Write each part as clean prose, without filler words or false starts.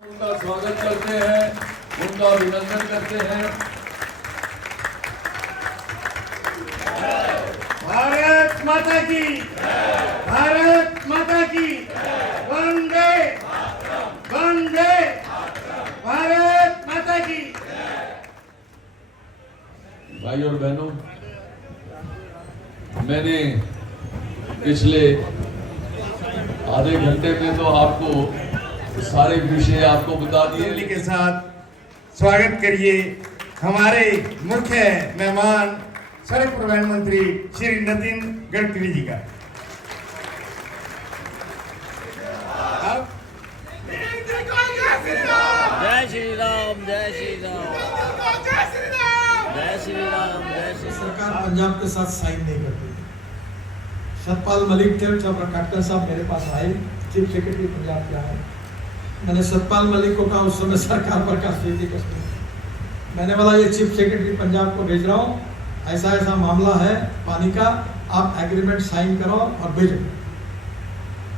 उनका स्वागत करते हैं, उनका अभिनंदन करते हैं। भारत माता की, भारत माता की, वंदे वंदे भारत माता की। भाई और बहनों, मैंने पिछले आधे घंटे में तो आपको सारे विषय आपको बता दिए। के साथ स्वागत करिए हमारे मुख्य मेहमान सड़क परिवहन मंत्री श्री नितिन गडकरी जी का। जय श्री राम, जय श्री राम, जय श्री राम, जय श्री राम। सरकार पंजाब के साथ साइन नहीं करती। सतपाल मलिक थे जब कप्तान साहब मेरे पास आए, चीफ सेक्रेटरी पंजाब के आए, मैंने सतपाल मलिक को कहा, उस समय सरकार बर्खास्त हुई थी कश्मीर। मैंने बोला ये चीफ सेक्रेटरी पंजाब को भेज रहा हूँ, ऐसा ऐसा मामला है पानी का, आप एग्रीमेंट साइन करो और भेजो।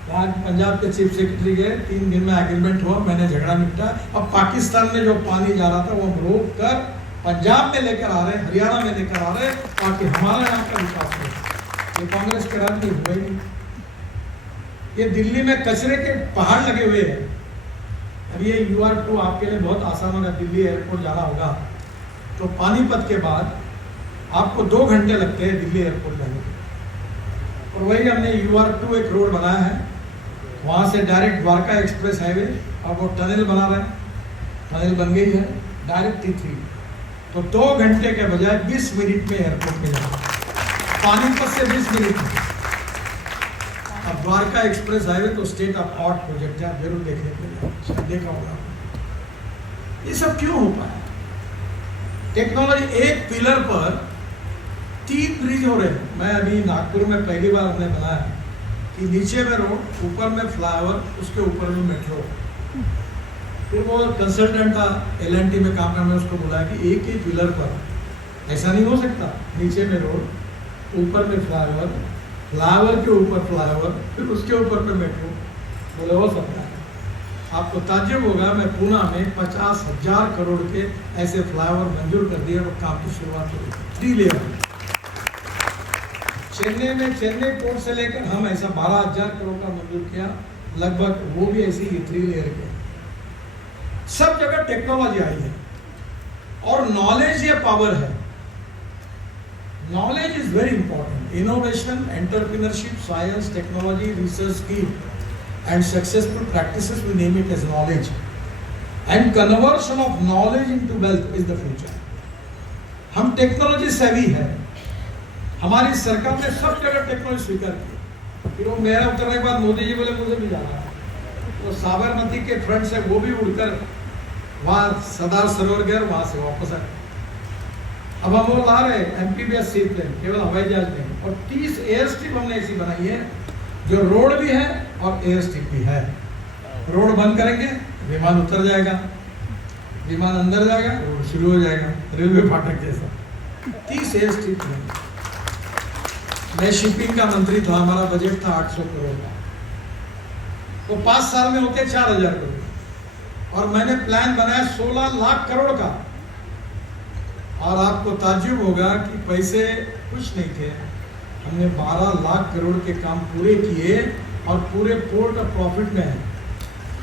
यहाँ पंजाब के चीफ सेक्रेटरी गए, 3 दिन में एग्रीमेंट हुआ, मैंने झगड़ा निपटा। अब पाकिस्तान में जो पानी जा रहा था वो हम रोक कर पंजाब में लेकर आ रहे, हरियाणा में लेकर आ रहे, ताकि हमारा यहाँ का विकास हो। ये कांग्रेस के राज में हुआ ही नहीं। ये दिल्ली में कचरे के पहाड़ लगे हुए हैं। अब ये UR2 आपके लिए बहुत आसान होगा, दिल्ली एयरपोर्ट जाना होगा तो पानीपत के बाद आपको 2 घंटे लगते हैं दिल्ली एयरपोर्ट जाने के। और वही हमने UR2 एक रोड बनाया है, वहाँ से डायरेक्ट द्वारका एक्सप्रेस हाईवे, अब वो टनल बना रहे हैं, टनल बन गई है, डायरेक्ट T3। तो 2 घंटे के बजाय 20 मिनट में एयरपोर्ट में जाना, पानीपत से 20 मिनट में। अब द्वारका एक्सप्रेस हाईवे तो स्टेट ऑफ आर्ट प्रोजेक्ट है, आप जरूर देखने के लिए शायद देखा होगा। ये सब क्यों हो पाया? टेक्नोलॉजी, एक पिलर पर 3 ब्रिज हो रहे हैं। मैं अभी नागपुर में पहली बार हमने बनाया कि नीचे में रोड, ऊपर में फ्लाईओवर, उसके ऊपर में मेट्रो। फिर वो कंसल्टेंट था L&T में काम करने, उसको बोला कि एक ही पिलर पर ऐसा नहीं हो सकता, नीचे में रोड, ऊपर में फ्लाईओवर, फ्लाईओवर के ऊपर फ्लाईओवर, फिर उसके ऊपर पे मेट्रो। बोले हो सकता है। आपको ताज्जुब होगा, मैं पूना में 50,000 करोड़ के ऐसे फ्लाईओवर मंजूर कर दिए और काम की शुरुआत हुई 3 लेयर। चेन्नई में, चेन्नई पोर्ट से लेकर हम ऐसा 12,000 करोड़ का मंजूर किया, लगभग वो भी ऐसी ही 3 लेयर के। सब जगह टेक्नोलॉजी आई है और नॉलेज ये पावर है। Knowledge is very important. Innovation, entrepreneurship, science, technology, research scheme, and successful practices, we name it as knowledge. And conversion of knowledge into wealth is the future. हम technology सेवी है, हमारी सरकार ने सब जगह टेक्नोलॉजी स्वीकार की। फिर वो मेरा उतरने के बाद मोदी जी बोले मुझे भी जाना है, तो साबरमती के फ्रंट से वो भी उड़कर वहाँ सरदार सरोवर गए, वहाँ से वापस आए। अब हम वो ला रहे MPBS सी प्लेन, केवल हवाई जहाज नहीं, और 30 एयर स्ट्रिप हमने ऐसी बनाई है जो रोड भी है और एयर स्ट्रिप भी है। रोड बंद करेंगे, विमान उतर जाएगा, विमान अंदर जाएगा, रोड शुरू हो जाएगा, रेलवे फाटक जैसा। 30 एयर स्ट्रिप है। मैं शिपिंग का मंत्री था, हमारा बजट था 800 करोड़ का, वो 5 साल में होके 4,000 करोड़, और मैंने प्लान बनाया 16 लाख करोड़ का। और आपको ताज्जुब होगा कि पैसे कुछ नहीं थे, हमने 12 लाख करोड़ के काम पूरे किए और पूरे पोर्ट ऑफ प्रॉफिट में है।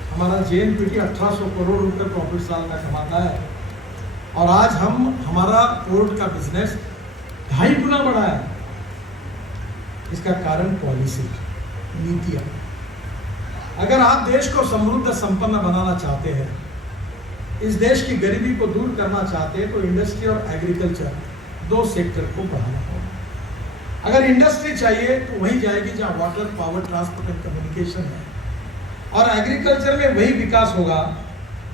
हमारा JNPT 1800 करोड़ रुपए प्रॉफिट साल में कमाता है, और आज हम हमारा पोर्ट का बिजनेस 2.5 गुना बढ़ा है। इसका कारण पॉलिसी, नीतियाँ। अगर आप देश को समृद्ध संपन्न बनाना चाहते हैं, इस देश की गरीबी को दूर करना चाहते हैं, तो इंडस्ट्री और एग्रीकल्चर 2 सेक्टर को बढ़ाना होगा। अगर इंडस्ट्री चाहिए तो वही जाएगी जहाँ water, power, transport and communication है, और एग्रीकल्चर में वही विकास होगा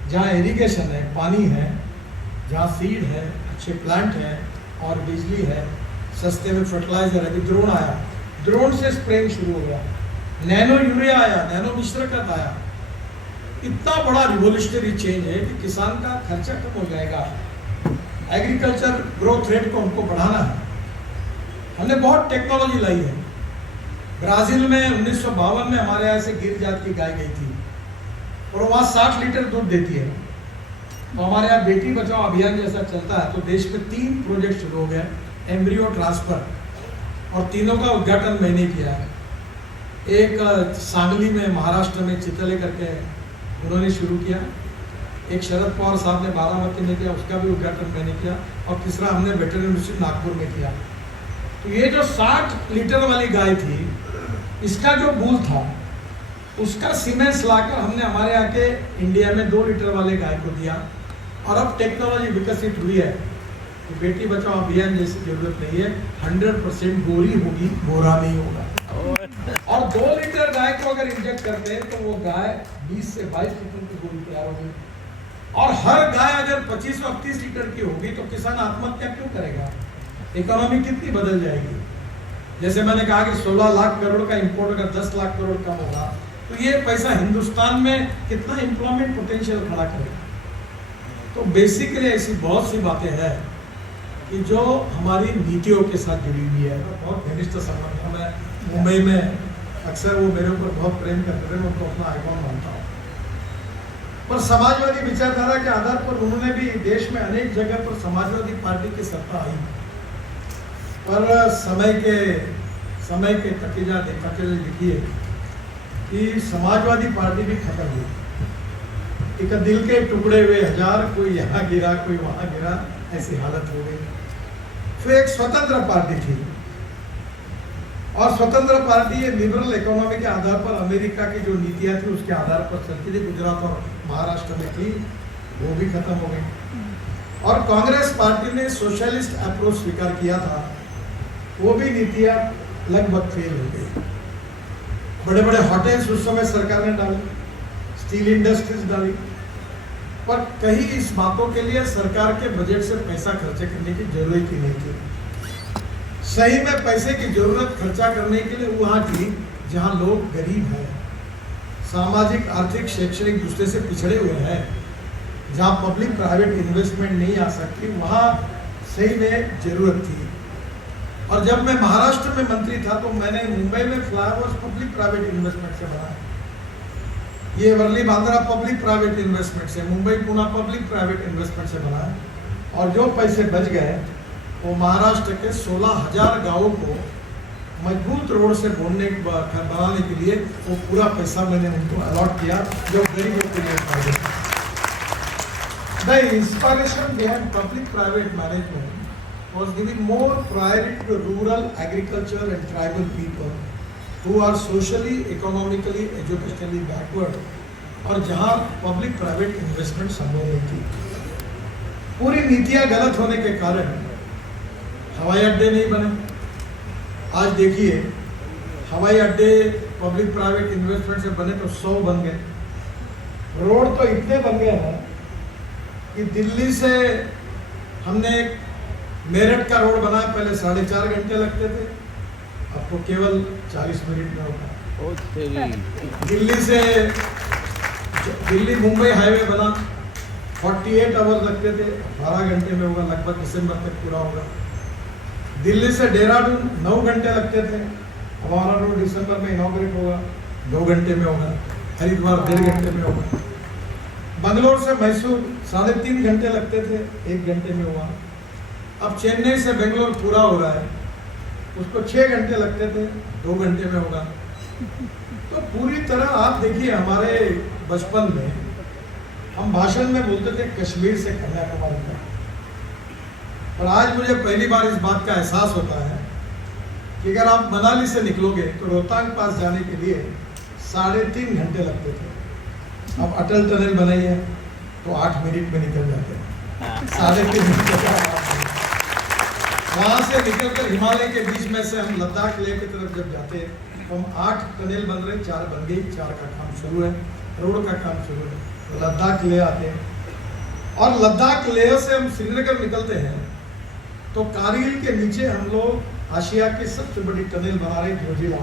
जहाँ इरिगेशन है, पानी है, जहाँ सीड है, अच्छे प्लांट है और बिजली है, सस्ते में फर्टिलाइजर है। अभी ड्रोन आया, ड्रोन से स्प्रेइंग शुरू हो गया, नैनो यूरिया आया, नैनो मिश्रकत आया। इतना बड़ा रिवोल्यूशनरी चेंज है कि किसान का खर्चा कम हो जाएगा। एग्रीकल्चर ग्रोथ रेट को हमको बढ़ाना है। हमने बहुत टेक्नोलॉजी लाई है। ब्राजील में 1952 में हमारे यहाँ से गिर जात की गाय गई थी, और वहाँ 60 लीटर दूध देती है। तो हमारे यहाँ बेटी बचाओ अभियान जैसा चलता है, तो देश में 3 प्रोजेक्ट शुरू हो गए एम्ब्रियो ट्रांसफर, और तीनों का उद्घाटन मैंने किया है। एक सांगली में महाराष्ट्र में चितले करके उन्होंने शुरू किया, एक शरद पवार साहब ने बारामती में किया, उसका भी उद्घाटन मैंने किया, और तीसरा हमने वेटरनरी यूनिवर्सिटी नागपुर में किया। तो ये जो 60 लीटर वाली गाय थी, इसका जो बूल था उसका सीमेंस लाकर हमने हमारे यहाँ के इंडिया में 2 लीटर वाले गाय को दिया, और अब टेक्नोलॉजी विकसित हुई है तो बेटी बचाओ अभियान जैसी जरूरत नहीं है, 100% गोरी होगी, गोरा नहीं होगा। और 2 लीटर गाय को अगर इंजेक्ट करते हैं तो वो गाय 20 से 22 लीटर की गोली तैयार होगी। और हर गाय अगर 25 और 30 लीटर की होगी तो किसान आत्महत्या क्यों करेगा? इकोनॉमी कितनी बदल जाएगी। जैसे मैंने कहा कि 16 लाख करोड़ का इंपोर्ट अगर 10 लाख करोड़ कम होगा तो ये पैसा हिंदुस्तान में कितना एम्प्लॉयमेंट पोटेंशियल खड़ा करेगा। तो बेसिकली ऐसी बहुत सी बातें हैं कि जो हमारी नीतियों के साथ जुड़ी हुई है। बहुत घनिष्ठ संबंध है। मैं मुंबई में अक्सर वो मेरे ऊपर बहुत प्रेम करते थे, मैं उनको अपना आइकॉन मानता हूँ। पर समाजवादी विचारधारा के आधार पर उन्होंने भी देश में अनेक जगह पर समाजवादी पार्टी की सत्ता आई, पर समय के नतीजा लिखिए कि समाजवादी पार्टी भी खत्म हुई। एक दिल के टुकड़े हुए हजार, कोई यहाँ गिरा कोई वहाँ गिरा, ऐसी हालत हो गई। फिर एक स्वतंत्र पार्टी थी, और स्वतंत्र पार्टी ये लिबरल इकोनॉमी के आधार पर अमेरिका की जो नीतियां थी उसके आधार पर चलती थी, गुजरात और महाराष्ट्र में थी, वो भी खत्म हो गई। और कांग्रेस पार्टी ने सोशलिस्ट अप्रोच स्वीकार किया था, वो भी नीतियां लगभग फेल हो गई। बड़े बड़े होटल्स उस समय सरकार ने डाले, स्टील इंडस्ट्रीज डाली, पर कहीं इस बातों के लिए सरकार के बजट से पैसा खर्च करने की जरूरत ही नहीं थी। सही में पैसे की जरूरत खर्चा करने के लिए वहाँ थी जहाँ लोग गरीब हैं, सामाजिक आर्थिक शैक्षणिक दूसरे से पिछड़े हुए हैं, जहाँ पब्लिक प्राइवेट इन्वेस्टमेंट नहीं आ सकती, वहाँ सही में जरूरत थी। और जब मैं महाराष्ट्र में मंत्री था तो मैंने मुंबई में फ्लाईओवर्स पब्लिक प्राइवेट इन्वेस्टमेंट से बनाया, ये Worli Bandra public private investment से, Mumbai Pune public private investment से बनाया। और जो पैसे बच गए वो महाराष्ट्र के 16,000 गांवों को मजबूत रोड से बनाने के लिए वो पूरा पैसा मैंने उनको अलॉट किया, जो गरीबों के लिए फायदे। The inspiration behind public-private management was giving more priority to rural agriculture and tribal people who are socially, economically, educationally backward, और जहां पब्लिक प्राइवेट इन्वेस्टमेंट संभव नहीं थी। पूरी नीतियां गलत होने के कारण हवाई अड्डे नहीं बने। आज देखिए हवाई अड्डे पब्लिक प्राइवेट इन्वेस्टमेंट से बने तो 100 बन गए। रोड तो इतने बन गए हैं कि दिल्ली से हमने मेरठ का रोड बनाया, पहले 4.5 घंटे लगते थे, अब तो केवल 40 मिनट में होगा। दिल्ली मुंबई हाईवे बना, 48 आवर लगते थे, 12 घंटे में होगा, लगभग दिसंबर तक पूरा होगा। दिल्ली से देहरादून 9 घंटे लगते थे, हमारा रोड दिसंबर में इनॉग्रेट होगा, 2 घंटे में होगा। हरिद्वार 1.5 घंटे में होगा। बंगलोर से मैसूर 3.5 घंटे लगते थे, 1 घंटे में हुआ। अब चेन्नई से बेंगलोर पूरा हो रहा है, उसको 6 घंटे लगते थे, 2 घंटे में होगा। तो पूरी तरह आप देखिए, हमारे बचपन में हम भाषण में बोलते थे कश्मीर से कन्याकुमारी तक, और आज मुझे पहली बार इस बात का एहसास होता है कि अगर आप मनाली से निकलोगे तो रोहतांग पास जाने के लिए 3.5 घंटे लगते थे। अब अटल टनल बनाई है तो 8 मिनट में निकल जाते हैं, 3.5 घंटे। वहाँ से निकलकर हिमालय के बीच में से हम लद्दाख लेह की तरफ जब जाते हैं तो हम 8 टनल बन रहे, 4 बन गई, 4 का काम शुरू है, रोड का काम शुरू है, तो लद्दाख ले आते हैं। और लद्दाख लेह से हम श्रीनगर निकलते हैं तो कारगिल के नीचे हम लोग आशिया की सबसे बड़ी टनल बना रहे जोजिला,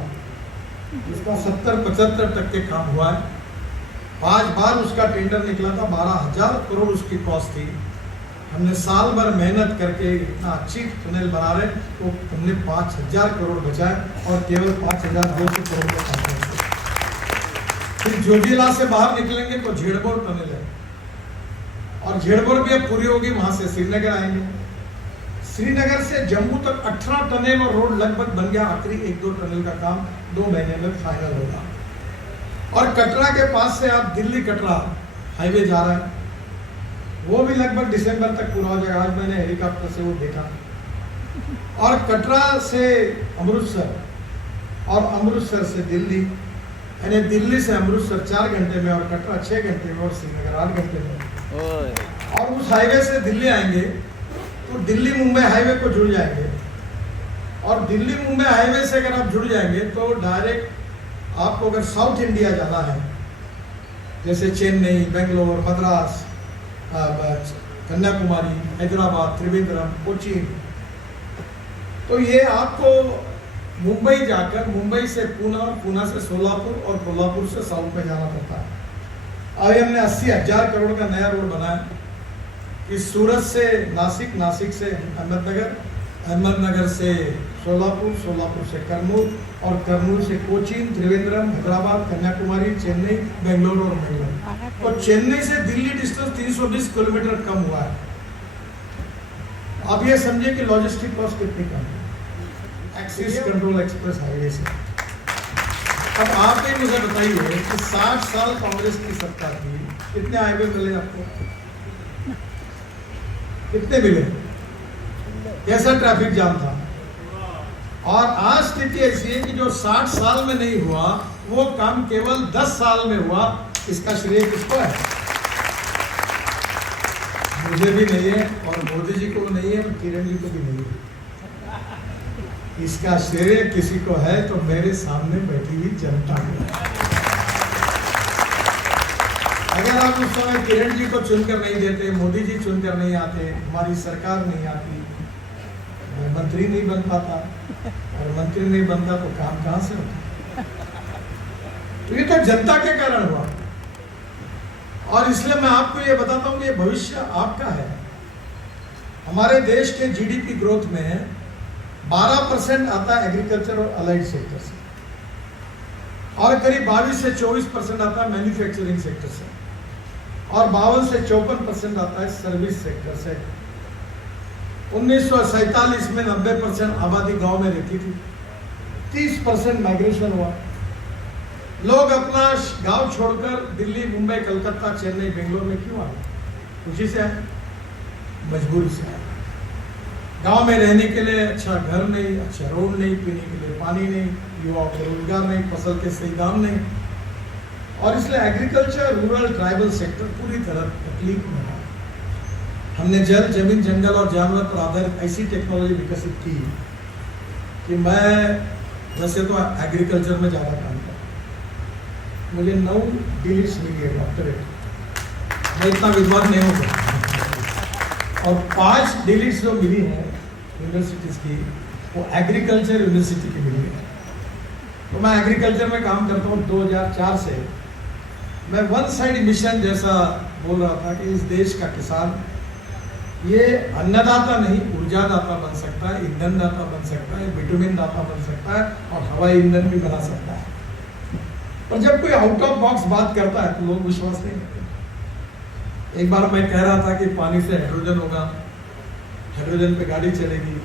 जिसका 70-75% काम हुआ है। 5 बार उसका टेंडर निकला था, 12,000 करोड़ उसकी कॉस्ट थी। हमने साल भर मेहनत करके इतना अच्छी टनल बना रहे, तो हमने 5,000 करोड़ बचाए और केवल 5,200 करोड़ का काम किया। फिर जोजिला से बाहर निकलेंगे तो झेड़बोर टनल है, और झेड़बोर भी अब पूरी होगी, वहां से श्रीनगर आएंगे। श्रीनगर से जम्मू तक 18 टनल और रोड लगभग बन गया। आखिरी 1-2 टनल का काम 2 महीने में फाइनल होगा। और कटरा के पास से आप दिल्ली कटरा हाईवे जा रहा है, वो भी लगभग दिसंबर तक पूरा हो जाएगा। आज मैंने हेलीकॉप्टर से वो देखा। और कटरा से अमृतसर और अमृतसर से दिल्ली, यानी दिल्ली से अमृतसर 4 घंटे में और कटरा 6 घंटे में और श्रीनगर 8 घंटे में। और उस हाईवे से दिल्ली आएंगे तो दिल्ली मुंबई हाईवे को जुड़ जाएंगे। और दिल्ली मुंबई हाईवे से अगर आप जुड़ जाएंगे तो डायरेक्ट आपको अगर साउथ इंडिया जाना है, जैसे चेन्नई, बेंगलोर, मद्रास, कन्याकुमारी, हैदराबाद, त्रिवेंद्रम, कोचीन, तो ये आपको मुंबई जाकर मुंबई से पुणे और पुणे से सोलापुर और कोल्हापुर से साउथ में जाना पड़ता है। अभी हमने 80,000 करोड़ का नया रोड बनाया कि सूरत से नासिक, नासिक से अहमदनगर, अहमदनगर से सोलापुर, सोलापुर से कर्नूल और कर्नूल से कोचीन, त्रिवेंद्रम, हैदराबाद, कन्याकुमारी, चेन्नई, बेंगलोर और मंगलोर। तो चेन्नई से दिल्ली डिस्टेंस 320 किलोमीटर कम हुआ है। आप ये समझिए कि लॉजिस्टिक कॉस्ट कितनी कम है एक्सिस कंट्रोल एक्सप्रेस हाईवे से। अब आप ही मुझे बताइए कि 60 साल कांग्रेस की सरकार थी, कितने हाईवे मिले आपको? कितने मिले? कैसा ट्रैफिक जाम था? और आज स्थिति ऐसी है कि जो 60 साल में नहीं हुआ वो काम केवल 10 साल में हुआ। इसका श्रेय किसको है? मुझे भी नहीं है और मोदी जी को नहीं है और किरण जी को भी नहीं है। इसका श्रेय किसी को है तो मेरे सामने बैठी हुई जनता को है। अगर आप उस समय किरण जी को चुनकर नहीं देते, मोदी जी चुनकर नहीं आते, हमारी सरकार नहीं आती, मंत्री नहीं बन पाता, और मंत्री नहीं बनता तो काम कहां से होता? तो ये तो जनता के कारण हुआ। और इसलिए मैं आपको ये बताता हूं कि ये भविष्य आपका है। हमारे देश के जीडीपी ग्रोथ में 12% आता है एग्रीकल्चर और अलाइड सेक्टर से, और करीब 22 से 24% आता है मैन्युफैक्चरिंग सेक्टर से, और 52 से 54% आता है सर्विस सेक्टर से। 1947 में 90% आबादी गांव में रहती थी, 30% माइग्रेशन हुआ। लोग अपना गांव छोड़कर दिल्ली, मुंबई, कलकत्ता, चेन्नई, बेंगलोर में क्यों आए? खुशी से आए? मजबूरी से आए। गांव में रहने के लिए अच्छा घर नहीं, अच्छा रोड नहीं, पीने के लिए पानी नहीं, युवाओं को रोजगार नहीं, फसल के सही दाम नहीं, और इसलिए एग्रीकल्चर, रूरल, ट्राइबल सेक्टर पूरी तरह तकलीफ में है। हमने जल, जमीन, जंगल और जानवर पर आधारित ऐसी टेक्नोलॉजी विकसित की कि मैं वैसे तो एग्रीकल्चर में ज़्यादा काम करता हूँ, मुझे 9 डिलीट्स मिली है डॉक्टरेट। मैं इतना विद्वान नहीं हूँ, और 5 डिलीट्स जो मिली हैं यूनिवर्सिटीज़ की, वो एग्रीकल्चर यूनिवर्सिटी की मिली है। तो मैं एग्रीकल्चर में काम करता हूँ 2004 से। मैं वन साइड मिशन जैसा बोल रहा था कि इस देश का किसान ये अन्नदाता नहीं, ऊर्जादाता बन सकता है, ईंधन दाता बन सकता है, विटामिन दाता बन सकता है, और हवाई ईंधन भी बना सकता है। और जब कोई आउट ऑफ बॉक्स बात करता है तो लोग विश्वास नहीं करते। एक बार मैं कह रहा था कि पानी से हाइड्रोजन होगा, हाइड्रोजन पे गाड़ी चलेगी,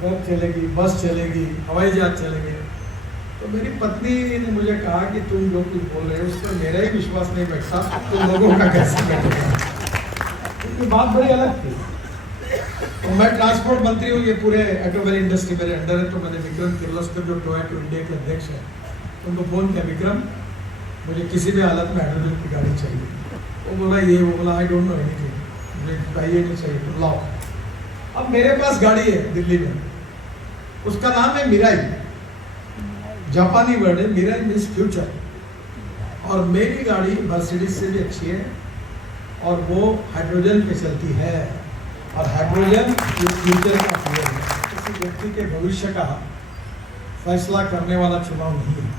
ट्रक चलेगी, बस चलेगी, हवाई जहाज चलेंगे। तो मेरी पत्नी ने मुझे कहा कि तुम जो कुछ बोल रहे हो उस पर मेरा ही विश्वास नहीं बैठता, तो लोगों का कैसे बैठेगा? क्योंकि बात बड़ी अलग थी। तो मैं ट्रांसपोर्ट मंत्री हूँ, ये पूरे ऑटोमोबाइल इंडस्ट्री मेरे अंडर है। तो मैंने विक्रम किर्लोस्कर जो टोयोटा इंडिया के अध्यक्ष है उनको फोन किया, विक्रम मुझे किसी भी हालत में हाइड्रोजन की गाड़ी चाहिए। वो बोला ये, वो बोला आई डोंट नो एनीथिंग, मुझे चाहिए नहीं चाहिए, तो लाओ। अब मेरे पास गाड़ी है दिल्ली में, उसका नाम है मिराई, जापानी वर्ड है, मिराई मीन्स फ्यूचर। और मेरी गाड़ी मर्सिडीज से भी अच्छी है, और वो हाइड्रोजन पे चलती है, और हाइड्रोजन फ्यूचर का फ्यूल है। किसी व्यक्ति के भविष्य का फैसला करने वाला चुनाव नहीं है।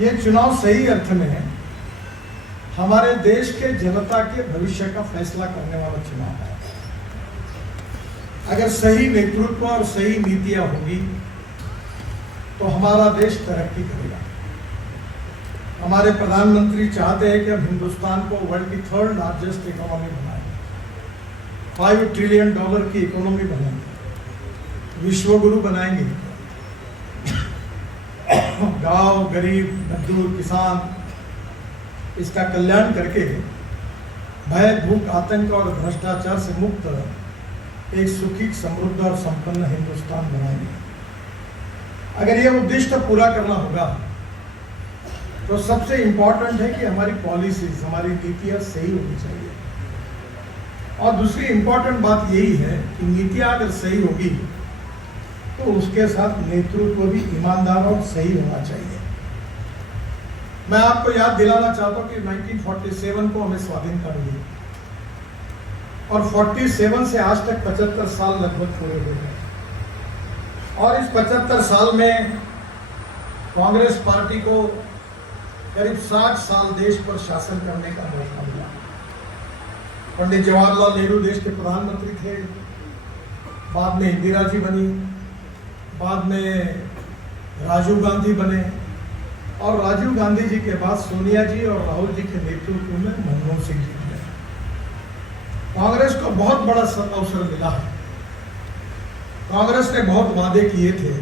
ये चुनाव सही अर्थ में हमारे देश के जनता के भविष्य का फैसला करने वाला चुनाव है। अगर सही नेतृत्व और सही नीतियां होगी तो हमारा देश तरक्की करेगा। हमारे प्रधानमंत्री चाहते हैं कि हम हिंदुस्तान को वर्ल्ड की 3rd लार्जेस्ट इकोनॉमी बनाएं, $5 ट्रिलियन की इकोनॉमी बनाएंगे, विश्व गुरु बनाएंगे। गांव, गरीब, मजदूर, किसान इसका कल्याण करके भय, भूख, आतंक और भ्रष्टाचार से मुक्त एक सुखी, समृद्ध और संपन्न हिंदुस्तान बनाएंगे। अगर ये उद्देश्य पूरा करना होगा तो सबसे इम्पोर्टेंट है कि हमारी पॉलिसीज, हमारी नीतियाँ सही होनी चाहिए। और दूसरी इम्पोर्टेंट बात यही है कि नीतियाँ अगर सही होगी तो उसके साथ नेतृत्व भी ईमानदार और सही होना चाहिए। मैं आपको याद दिलाना चाहता हूँ कि 1947 को हमें स्वाधीनता मिली और 47 से आज तक 75 साल लगभग पूरे हो गए। और इस 75 साल में कांग्रेस पार्टी को करीब 60 साल देश पर शासन करने का मौका मिला। पंडित जवाहरलाल नेहरू देश के प्रधानमंत्री थे, बाद में इंदिरा जी बनी, बाद में राजीव गांधी बने और राजीव गांधी जी के बाद सोनिया जी और राहुल जी के नेतृत्व में मनमोहन सिंह जी बने। कांग्रेस को बहुत बड़ा अवसर मिला है। कांग्रेस ने बहुत वादे किए थे,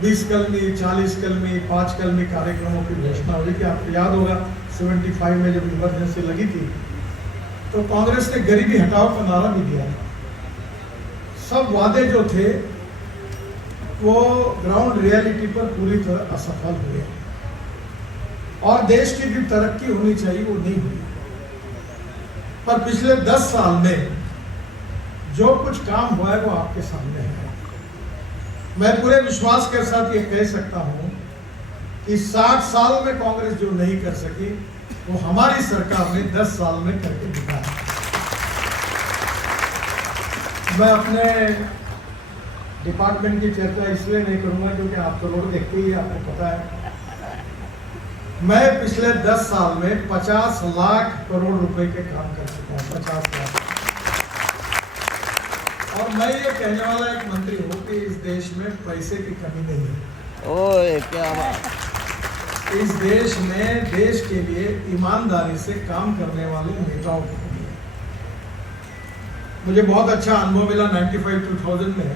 20 कलमी, 40 कलमी, 5 कलमी कार्यक्रमों की घोषणा हुई थी। आपको याद होगा 75 में जब इमरजेंसी लगी थी तो कांग्रेस ने गरीबी हटाओ का नारा भी दिया था। सब वादे जो थे वो ग्राउंड रियलिटी पर पूरी तरह असफल हुए और देश की जो तरक्की होनी चाहिए वो नहीं हुई। पर पिछले 10 साल में जो कुछ काम हुआ है वो आपके सामने है। मैं पूरे विश्वास के साथ ये कह सकता हूं कि 60 साल में कांग्रेस जो नहीं कर सकी वो हमारी सरकार ने 10 साल में करके दिखाया। मैं अपने डिपार्टमेंट की चर्चा इसलिए नहीं करूंगा क्योंकि आप तो लोग देखते ही, आपको पता है मैं पिछले 10 साल में 50 लाख करोड़ रुपए के काम कर चुका हूँ। 50 लाख। और मैं ये कहने वाला एक मंत्री हूँ कि इस देश में पैसे की कमी नहीं है। ओए क्या बात। इस देश में देश के लिए ईमानदारी से काम करने वाले नेताओं की कमी है। मुझे बहुत अच्छा अनुभव मिला 95-2000 में।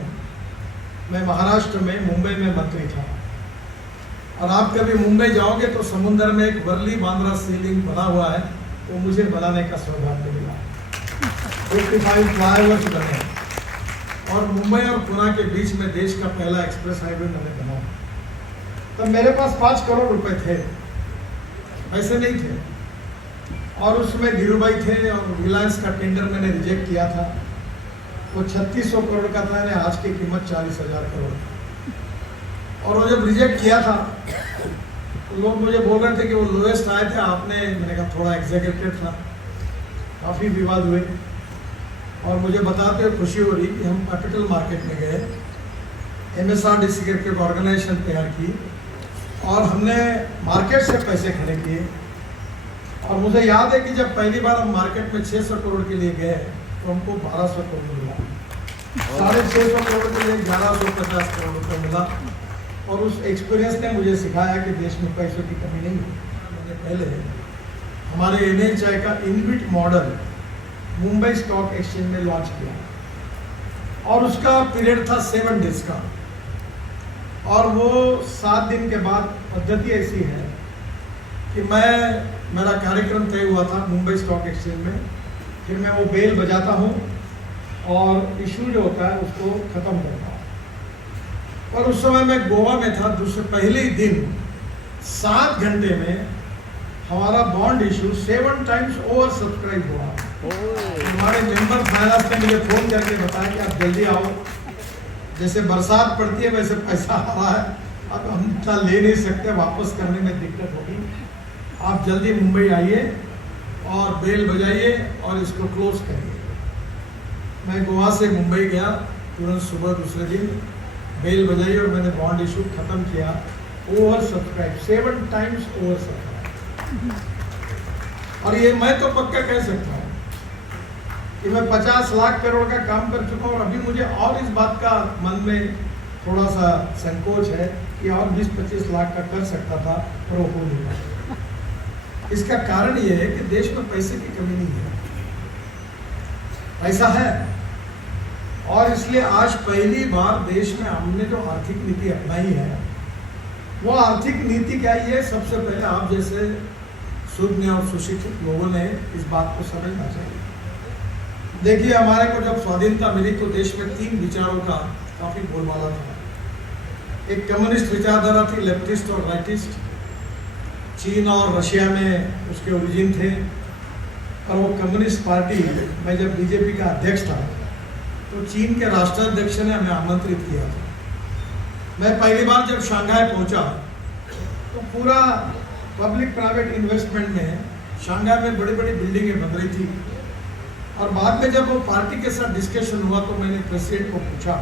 मैं महाराष्ट्र में मुंबई में मंत्री था और आप कभी मुंबई जाओगे तो समुद्र में एक वर्ली बांद्रा सीलिंग बना हुआ है, वो मुझे बनाने का सौभाग्य मिला। 55 फ्लाईओवर्स बने और मुंबई और पुणे के बीच में देश का पहला एक्सप्रेस हाईवे मैंने बनाया। तो मेरे पास 5 करोड़ रुपए थे, पैसे नहीं थे और उसमें धीरूभाई थे और रिलायंस का टेंडर मैंने रिजेक्ट किया था। वो 3600 करोड़ का था, आज की कीमत 40,000 करोड़। और वो जब रिजेक्ट किया था तो लोग मुझे बोल रहे थे कि वो लोएस्ट आए थे आपने, मैंने कहा थोड़ा एग्जीक्यूटिव था। काफ़ी विवाद हुए और मुझे बताते हुए खुशी हो रही कि हम कैपिटल मार्केट में गए, MSRDC करके एक ऑर्गेनाइजेशन तैयार की और हमने मार्केट से पैसे खड़े किए। और मुझे याद है कि जब पहली बार हम मार्केट में 600 करोड़ के लिए गए तो हमको 1200 करोड़ मिला, 650 करोड़ के लिए 1150 करोड़ रुपये मिला। और उस एक्सपीरियंस ने मुझे सिखाया कि देश में पैसों की कमी नहीं है। मैंने पहले हमारे NHI का inhibit model Mumbai stock exchange में लॉन्च किया और उसका पीरियड था 7 डेज का और वो 7 दिन के बाद पद्धति ऐसी है कि मेरा कार्यक्रम तय हुआ था मुंबई स्टॉक एक्सचेंज में, फिर मैं वो बेल बजाता हूँ और इशू जो होता है उसको ख़त्म करता हूँ। और उस समय मैं गोवा में था। दूसरे पहले ही दिन 7 घंटे में हमारा bond issue 7 times over subscribe हुआ। हमारे मेंबर फाइनेंस ने मुझे फ़ोन करके बताया कि आप जल्दी आओ, जैसे बरसात पड़ती है वैसे पैसा आ रहा है, अब हम इतना ले नहीं सकते, वापस करने में दिक्कत होगी, आप जल्दी मुंबई आइए और बेल बजाइए और इसको क्लोज करिए। मैं गोवा से मुंबई गया, तुरंत सुबह दूसरे दिन बेल बजाई और मैंने बॉन्ड इशू ख़त्म किया। Over subscribe, 7 times over subscribe. और ये मैं तो पक्का कह सकता हूँ कि मैं 50 लाख करोड़ का काम कर चुका हूँ और अभी मुझे और इस बात का मन में थोड़ा सा संकोच है कि और 20-25 लाख का कर सकता था, पर वो हो नहीं पाया। इसका कारण ये है कि देश में पैसे की कमी नहीं है, पैसा है। और इसलिए आज पहली बार देश में हमने जो आर्थिक नीति अपनाई है, वो आर्थिक नीति क्या ही है, सबसे पहले आप जैसे सुज्ञ और सुशिक्षित लोगों ने इस बात को समझना चाहिए। देखिए, हमारे को जब स्वाधीनता मिली तो देश में 3 विचारों का काफी बोलबाला था। एक कम्युनिस्ट विचारधारा थी, लेफ्टिस्ट और राइटिस्ट। चीन और रशिया में उसके ओरिजिन थे। और वो कम्युनिस्ट पार्टी, मैं जब बीजेपी का अध्यक्ष था तो चीन के राष्ट्राध्यक्ष ने हमें आमंत्रित किया था। मैं पहली बार जब शंघाई पहुंचा तो पूरा पब्लिक प्राइवेट इन्वेस्टमेंट में शंघाई में बड़ी बड़ी बिल्डिंगें बन रही थी। और बाद में जब वो पार्टी के साथ डिस्कशन हुआ तो मैंने प्रेसिडेंट को पूछा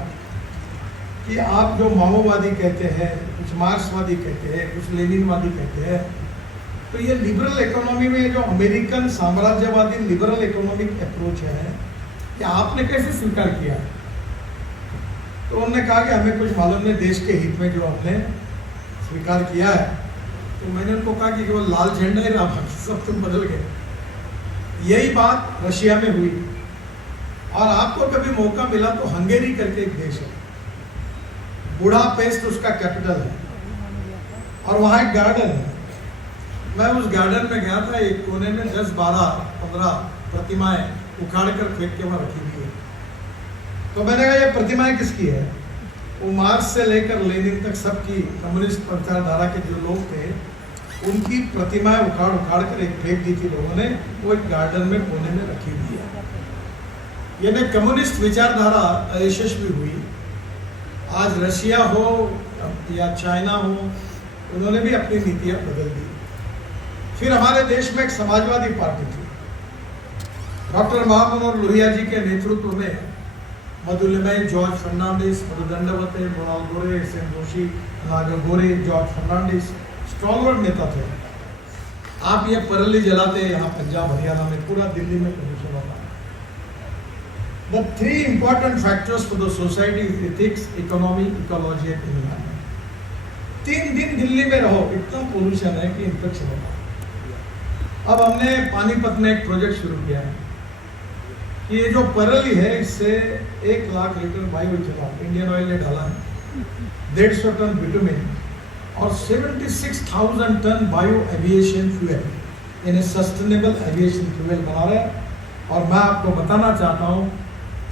कि आप जो माओवादी कहते हैं, कुछ मार्क्सवादी कहते हैं, कुछ लेनिनवादी कहते हैं, तो ये लिबरल इकोनॉमी में जो अमेरिकन साम्राज्यवादी लिबरल इकोनॉमिक अप्रोच है, कि आपने कैसे स्वीकार किया? तो उन्होंने कहा कि हमें कुछ मालूम नहीं, देश के हित में जो हमने स्वीकार किया है। तो मैंने उनको कहा कि वो लाल झंडा ही रहा, सब तुम बदल गए। यही बात रशिया में हुई। और आपको कभी मौका मिला तो हंगेरी करके एक देश है, बुडापेस्ट उसका कैपिटल है, और वहाँ एक गार्डन है। मैं उस गार्डन में गया था, एक कोने में 10, 12, 15 प्रतिमाएं उखाड़ कर फेंक के वहां रखी हुई है। तो मैंने कहा ये प्रतिमाएं किसकी है? वो मार्क्स से लेकर लेनिन तक सबकी कम्युनिस्ट विचारधारा के जो लोग थे, उनकी प्रतिमाएं उखाड़ उखाड़ कर एक फेंक दी थी लोगों ने, वो एक गार्डन में कोने में रखी हुई है। यानी कम्युनिस्ट विचारधारा यशस्वी हुई। आज रशिया हो या चाइना हो, उन्होंने भी अपनी नीतियां बदल दी। फिर हमारे देश में एक समाजवादी पार्टी थी, डॉक्टर महामनोहर लोहिया जी के नेतृत्व में Madhu Limaye, George Fernandes, मधुदंडवते, Mrinal Gore, S N Joshi, नागर गोरे, जॉर्ज फर्नांडिस स्टॉलवर्ड नेता थे। आप ये पराली जलाते हैं यहाँ पंजाब हरियाणा में, पूरा दिल्ली में प्रदूषण होता है। The 3 important factors for the society is ethics, economy, ecology and environment. 3 दिन दिल्ली में रहो, इतना पोल्यूशन है कि इन्फेक्शन होता है। अब हमने पानीपत में एक प्रोजेक्ट शुरू किया है कि ये जो पराली है, इससे 1 lakh litre bioethanol Indian Oil ने डाला है, 150 टन बिटुमिन और 76,000 tonne bio aviation fuel in sustainable aviation fuel बना रहे हैं। और मैं आपको बताना चाहता हूँ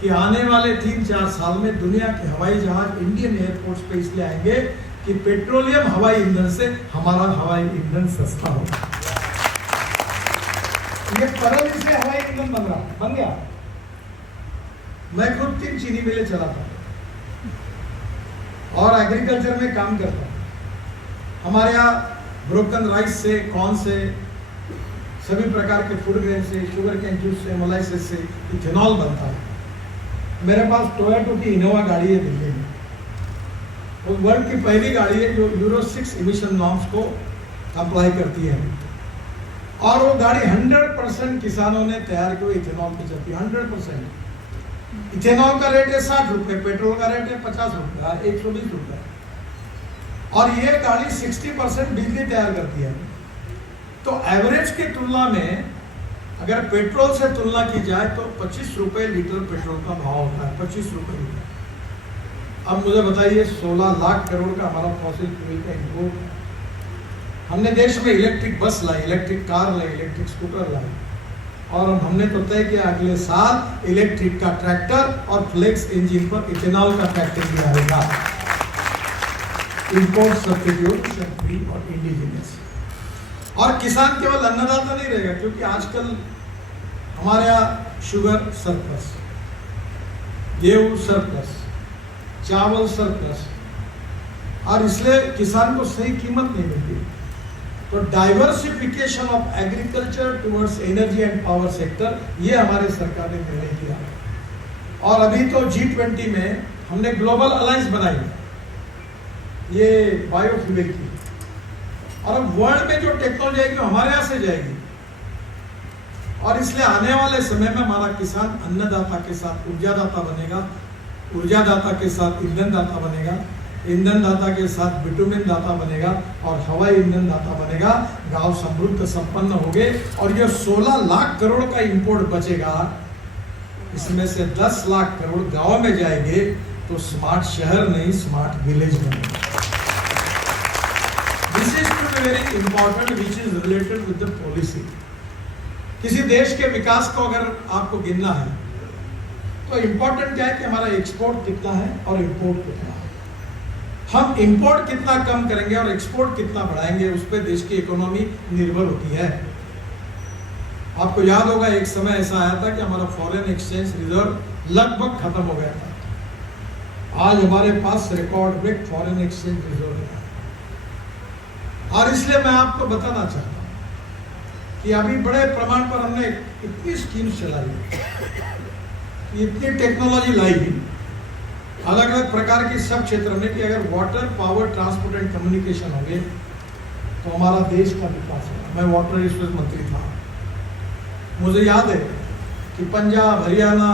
कि आने वाले 3-4 साल में दुनिया के हवाई जहाज इंडियन एयरपोर्ट्स पे इसलिए आएंगे कि पेट्रोलियम हवाई ईंधन से हमारा हवाई ईंधन सस्ता होगा। ये पराली से हवाई ईंधन बन गया। मैं खुद 3 चीनी मिलें चलाता और एग्रीकल्चर में काम करता हूँ। हमारे यहाँ ब्रोकन राइस से, कॉर्न से, सभी प्रकार के फूड ग्रेन से, शुगर कैन जूस से, मोलाइसिस से इथेनॉल बनता है। मेरे पास टोयोटा की इनोवा गाड़ी है दिल्ली में, वो वर्ल्ड की पहली गाड़ी है जो यूरो 6 इमिशन नॉर्म्स को अप्लाई करती है। और वो गाड़ी 100% किसानों ने तैयार की हुई इथेनॉल पे चलती है। 100%। इथेनॉल का रेट है 60 रुपए, पेट्रोल का रेट है 50 रुपए, 120 रुपए। और ये गाड़ी 60% बिजली तैयार करती है। तो एवरेज की तुलना में अगर पेट्रोल से तुलना की जाए तो 25 रुपए लीटर पेट्रोल का भाव होता है, 25 रुपए लीटर। अब मुझे बताइए, 16 लाख करोड़ का हमारा फॉसिल फ्यूल का इम्पोर्ट। हमने देश में इलेक्ट्रिक बस लाई, इलेक्ट्रिक कार लाई, इलेक्ट्रिक स्कूटर लाई, और हमने तो तय किया अगले साल इलेक्ट्रिक का ट्रैक्टर और फ्लेक्स इंजन पर इथेनॉल का ट्रैक्टर भी आएगा। इंपोर्ट सब्स्टिट्यूशन फ्री और इंडिजिनियस। और किसान केवल अन्नदाता नहीं रहेगा, क्योंकि आजकल हमारे यहाँ शुगर सरप्लस, गेहूं सरप्लस, चावल सरप्लस, और इसलिए किसान को सही कीमत नहीं मिलती। तो diversification of agriculture towards energy and power sector, ये हमारे सरकार ने निर्णय किया। और अभी तो G20 में हमने ग्लोबल अलायंस बनाई, ये बायोफ्यूल की। और अब वर्ल्ड में जो टेक्नोलॉजी आएगी हमारे यहाँ से जाएगी। और इसलिए आने वाले समय में हमारा किसान अन्नदाता के साथ ऊर्जादाता बनेगा, ऊर्जादाता के साथ ईंधन दाता बनेगा। ईंधन दाता के साथ बिटुमिन दाता बनेगा और हवाई ईंधन दाता बनेगा। गांव समृद्ध संपन्न होंगे और ये 16 लाख करोड़ का इंपोर्ट बचेगा। इसमें से 10 लाख करोड़ गांव में जाएंगे तो स्मार्ट शहर नहीं, स्मार्ट विलेज बनेगा। This is very important which is related with the policy. किसी देश के विकास को अगर आपको गिनना है तो इंपॉर्टेंट क्या है कि हमारा एक्सपोर्ट कितना है और इंपोर्ट कितना है। हम इंपोर्ट कितना कम करेंगे और एक्सपोर्ट कितना बढ़ाएंगे, उस पर देश की इकोनॉमी निर्भर होती है। आपको याद होगा एक समय ऐसा आया था कि हमारा फॉरेन एक्सचेंज रिजर्व लगभग खत्म हो गया था। आज हमारे पास record break foreign exchange reserve है। और इसलिए मैं आपको बताना चाहता हूं कि अभी बड़े प्रमाण पर हमने इतनी स्कीम चलाई, इतनी टेक्नोलॉजी लाई, अलग अलग प्रकार की सब क्षेत्र में, कि अगर water, power, transport and communication होंगे तो हमारा देश का विकास होगा। मैं वाटर रिसोर्स मंत्री था। मुझे याद है कि पंजाब, हरियाणा,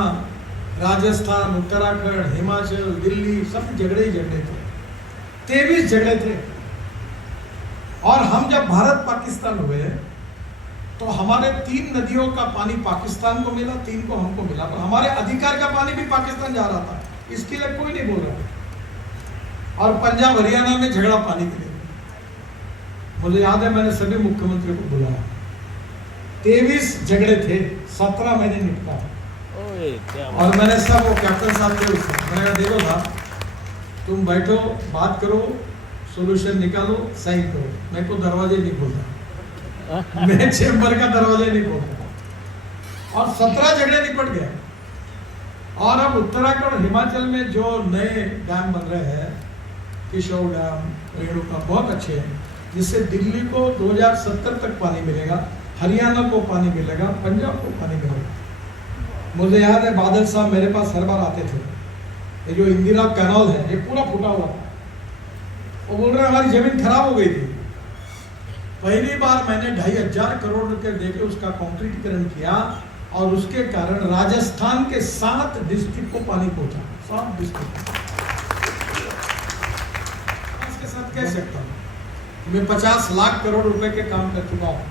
राजस्थान, उत्तराखंड, हिमाचल, दिल्ली सब झगड़े ही झगड़े थे, 23 झगड़े थे। और हम जब भारत पाकिस्तान हुए तो हमारे 3 नदियों का पानी पाकिस्तान को मिला, 3 को हमको मिला, पर हमारे अधिकार का पानी भी पाकिस्तान जा रहा था। इसके लिए कोई नहीं बोल रहा। और पंजाब, हरियाणा में झगड़ा पानी के लिए। मुझे याद है मैंने सभी मुख्यमंत्रियों को बुलाया, 23 झगड़े थे, 17 महीने निपटा। और मैंने सब, वो कैप्टन साहब थे उस समय, मैंने कहा देखो साहब, तुम बैठो, बात करो, सोल्यूशन निकालो, साइन करो। मैं को दरवाजे नहीं खोलता, मैं चेंबर का दरवाजा नहीं खोलता। और 17 झगड़े निपट गए। और अब उत्तराखंड और हिमाचल में जो नए डैम बन रहे हैं, किशोर डैम, रेणुका, बहुत अच्छे हैं, जिससे दिल्ली को 2070 तक पानी मिलेगा, हरियाणा को पानी मिलेगा, पंजाब को पानी मिलेगा। मुझे याद है बादल साहब मेरे पास हर बार आते थे। ये जो इंदिरा कैनाल है ये पूरा फूटा हुआ था। वो बोल रहे हमारी जमीन खराब हो गई थी। पहली बार मैंने 2,500 करोड़ रुपए देके उसका कंक्रीटीकरण किया और उसके कारण राजस्थान के 7 डिस्ट्रिक्ट को पानी पहुंचा। 7 डिस्ट्रिक्ट के साथ कह सकता हूं मैं 50 लाख करोड़ रुपए के काम कर चुका हूं।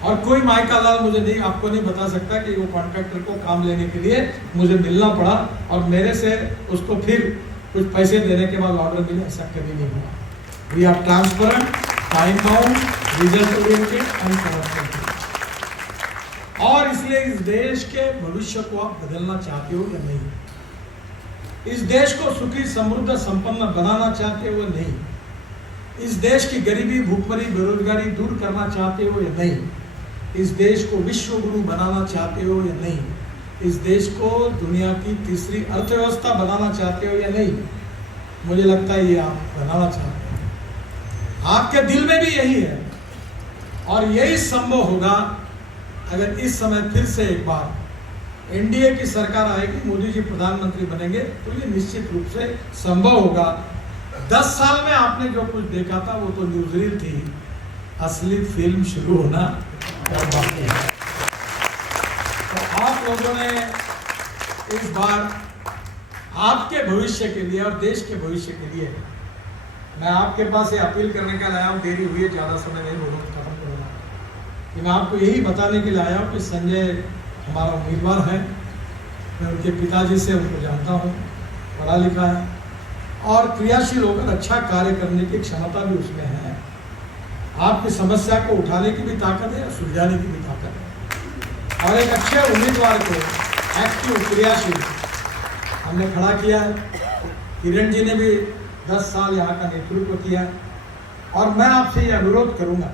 और कोई मायका लाल मुझे नहीं, आपको नहीं बता सकता कि वो कॉन्ट्रैक्टर को काम लेने के लिए मुझे मिलना पड़ा और मेरे से उसको फिर कुछ पैसे देने के बाद ऑर्डर मिले, ऐसा कभी नहीं हुआ। We are transparent, time bound, result oriented and commercial. और इसलिए इस देश के भविष्य को आप बदलना चाहते हो या नहीं, इस देश को सुखी, समृद्ध, संपन्न बनाना चाहते हो या नहीं, इस देश की गरीबी, भूखमरी, बेरोजगारी दूर करना चाहते हो या नहीं, इस देश को विश्व गुरु बनाना चाहते हो या नहीं, इस देश को दुनिया की तीसरी अर्थव्यवस्था बनाना चाहते हो या नहीं, मुझे लगता है ये आप बनाना चाहते हो। आपके दिल में भी यही है और यही संभव होगा अगर इस समय फिर से एक बार एनडीए की सरकार आएगी, मोदी जी प्रधानमंत्री बनेंगे, तो ये निश्चित रूप से संभव होगा। 10 साल में आपने जो कुछ देखा था वो तो न्यूज़रील थी, असली फिल्म शुरू होना बाकी है। तो आप लोगों ने इस बार आपके भविष्य के लिए और देश के भविष्य के लिए मैं आपके पास ये अपील करने के लिए आया हूँ। देरी हुई है, ज़्यादा समय नहीं बोलूँ, खत्म करूँगा। कि मैं आपको यही बताने के लिए आया हूँ कि संजय हमारा उम्मीदवार है। मैं उनके पिताजी से उनको जानता हूँ, पढ़ा लिखा है और क्रियाशील होकर अच्छा कार्य करने की क्षमता भी उसमें है। आपकी समस्या को उठाने की भी ताकत है, सुलझाने की भी ताकत है। और एक अच्छे उम्मीदवार को एक्टिव, क्रियाशील हमने खड़ा किया है। किरण जी ने भी 10 साल यहाँ का नेतृत्व किया और मैं आपसे ये अनुरोध करूँगा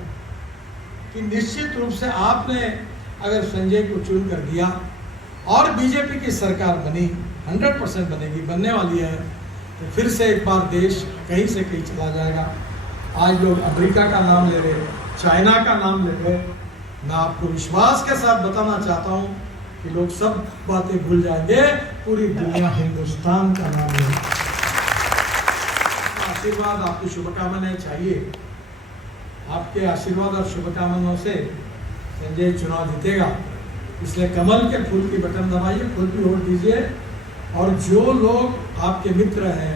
कि निश्चित रूप से आपने अगर संजय को चुन कर दिया और बीजेपी की सरकार बनी, 100% बनेगी, बनने वाली है, तो फिर से एक बार देश कहीं से कहीं चला जाएगा। आज लोग अमेरिका का नाम ले रहे, चाइना का नाम ले रहे। मैं आपको विश्वास के साथ बताना चाहता हूँ कि लोग सब बातें भूल जाएंगे, पूरी दुनिया हिंदुस्तान का नाम ले। आशीर्वाद, आपकी शुभकामनाएं चाहिए। आपके आशीर्वाद और शुभकामनाओं से संजय चुनाव जीतेगा। इसलिए कमल के फूल की बटन दबाइए, फूल की वोट दीजिए और जो लोग आपके मित्र हैं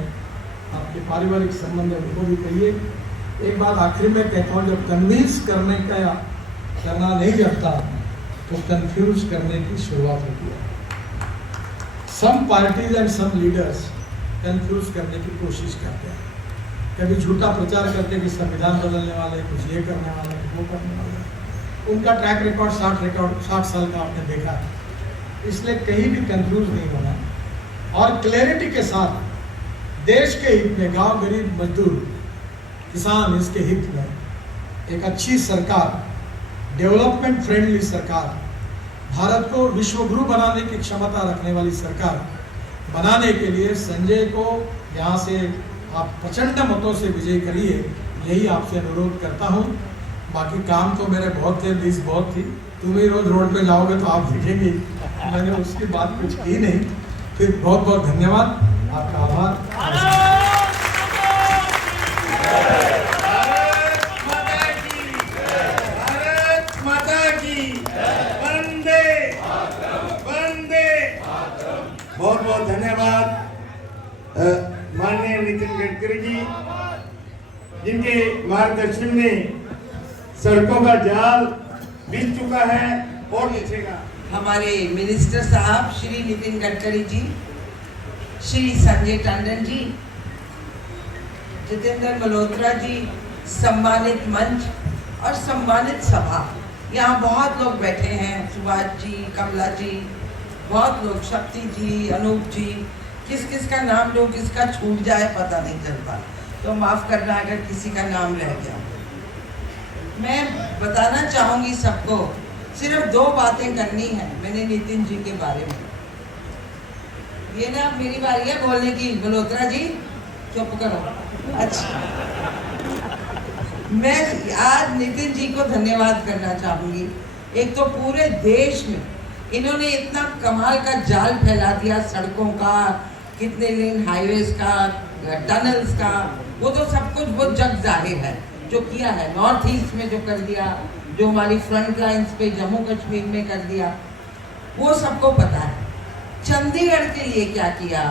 आपके पारिवारिक संबंध है उनको भी कहिए। एक बात आखिर में कहता हूँ, जब कन्विंस करने का करना नहीं जाता तो कंफ्यूज करने की शुरुआत होती है। Some parties and some leaders confuse करने की कोशिश करते हैं, कभी झूठा प्रचार करते कि संविधान बदलने वाले, कुछ ये करने वाले, वो करने वाले। उनका ट्रैक रिकॉर्ड 60 साल का आपने देखा है, इसलिए कहीं भी कंफ्यूज नहीं होना और क्लैरिटी के साथ देश के हित में, गांव गरीब मजदूर किसान इसके हित में एक अच्छी सरकार, डेवलपमेंट फ्रेंडली सरकार, भारत को विश्व गुरु बनाने की क्षमता रखने वाली सरकार बनाने के लिए संजय को यहाँ से आप प्रचंड मतों से विजय करिए, यही आपसे अनुरोध करता हूँ। बाकी काम तो मेरे बहुत थे, लिस्ट बहुत थी, तुम ही रोज रोड पे जाओगे तो आप दिखेंगे, मैंने उसकी बात कुछ की नहीं। फिर बहुत बहुत धन्यवाद, आपका आभार। भारत माता की वंदे वंदे। बहुत बहुत धन्यवाद माननीय नितिन गडकरी जी, जिनके मार्गदर्शन में सड़कों का जाल बिछ चुका है और बिछेगा। हमारे मिनिस्टर साहब श्री नितिन गडकरी जी, श्री संजय टंडन जी, जितेंद्र मल्होत्रा जी, सम्मानित मंच और सम्मानित सभा, यहाँ बहुत लोग बैठे हैं, सुभाष जी, कमला जी, बहुत लोग, शक्ति जी, अनूप जी, किस किस का नाम लो, किसका छूट जाए पता नहीं चलता, तो माफ करना अगर किसी का नाम रह गया। मैं बताना चाहूंगी सबको, सिर्फ 2 बातें करनी है मैंने नितिन जी के बारे में। ये ना मेरी बारी है बोलने की, मल्होत्रा जी चुप करो। अच्छा, मैं आज नितिन जी को धन्यवाद करना चाहूंगी। एक तो पूरे देश में इन्होंने इतना कमाल का जाल फैला दिया, सड़कों का, कितने लेन हाईवेज का, टनल्स का, वो तो सब कुछ वो जग जाहिर है जो किया है। नॉर्थ ईस्ट में जो कर दिया, जो हमारी फ्रंट लाइंस पे जम्मू कश्मीर में कर दिया, वो सबको पता है। चंडीगढ़ के लिए क्या किया,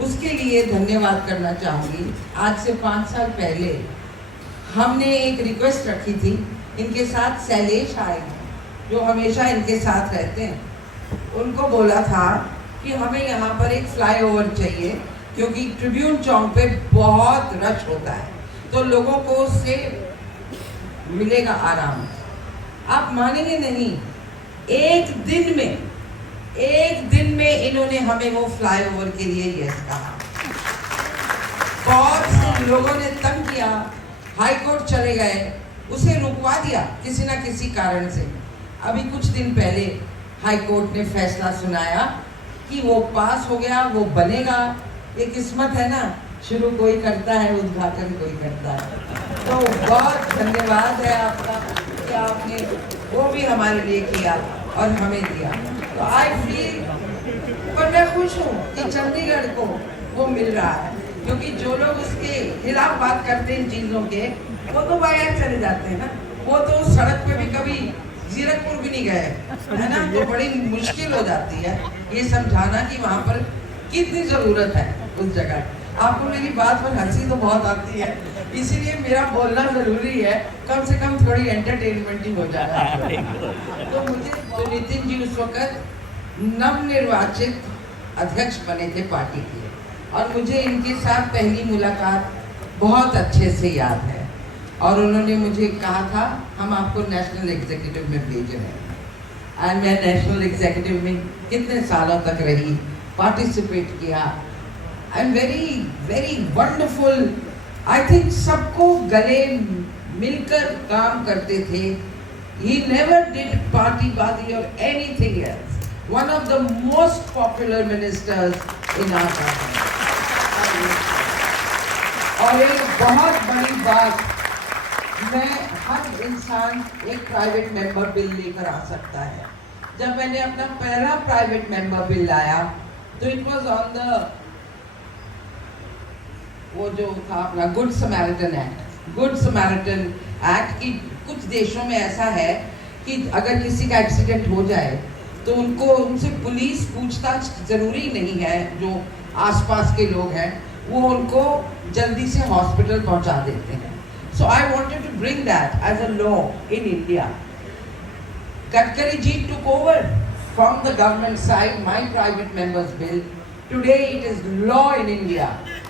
उसके लिए धन्यवाद करना चाहूँगी। आज से 5 साल पहले हमने एक रिक्वेस्ट रखी थी, इनके साथ शैलेश आए जो हमेशा इनके साथ रहते हैं, उनको बोला था कि हमें यहाँ पर एक फ्लाईओवर चाहिए, क्योंकि ट्रिब्यून चौक पे बहुत रश होता है, तो लोगों को उससे मिलेगा आराम। आप मानेंगे नहीं, एक दिन में इन्होंने हमें वो फ्लाईओवर के लिए यस कहा। बहुत से लोगों ने तंग किया, हाई कोर्ट चले गए, उसे रुकवा दिया किसी ना किसी कारण से। अभी कुछ दिन पहले हाई कोर्ट ने फैसला सुनाया कि वो पास हो गया, वो बनेगा। ये किस्मत है ना, शुरू कोई करता है, उद्घाटन कोई करता है। तो बहुत धन्यवाद है आपका कि आपने वो भी हमारे लिए किया और हमें दिया। तो आई फील, पर मैं खुश हूँ कि चंडीगढ़ को वो मिल रहा है, क्योंकि जो लोग उसके खिलाफ बात करते हैं इन चीज़ों के, वो तो बाहर चले जाते हैं ना, वो तो सड़क पे भी कभी जीरकपुर भी नहीं गए, है ना, तो बड़ी मुश्किल हो जाती है ये समझाना कि वहाँ पर कितनी ज़रूरत है उस जगह। आपको मेरी बात पर हंसी तो बहुत आती है, इसीलिए मेरा बोलना ज़रूरी है, कम से कम थोड़ी एंटरटेनमेंट ही हो जाए। तो मुझे तो नितिन जी उस वक्त नवनिर्वाचित अध्यक्ष बने थे पार्टी के, और मुझे इनके साथ पहली मुलाकात बहुत अच्छे से याद है, और उन्होंने मुझे कहा था हम आपको नेशनल एग्जीक्यूटिव में भेज रहे हैं। और मैं नेशनल एग्जीक्यूटिव में कितने सालों तक रही, पार्टिसिपेट किया। I am very very wonderful. I think सबको गले मिलकर काम करते थे। He never did party or anything else. One of the most popular ministers in our country. और एक बहुत बड़ी बात, मैं हर इंसान एक प्राइवेट मेंबर बिल लेकर आ सकता है। जब मैंने अपना पहला प्राइवेट मेंबर बिल लाया तो इट वाज ऑन द, वो जो था अपना good Samaritan act. Good Samaritan act की कुछ देशों में ऐसा है कि अगर किसी का एक्सीडेंट हो जाए तो उनको, उनसे पुलिस पूछताछ जरूरी नहीं है, जो आसपास के लोग हैं वो उनको जल्दी से हॉस्पिटल पहुंचा देते हैं. So I wanted to bring that as a law in India. Gadkari ji took over from the government side my private member's bill. Today it is law in India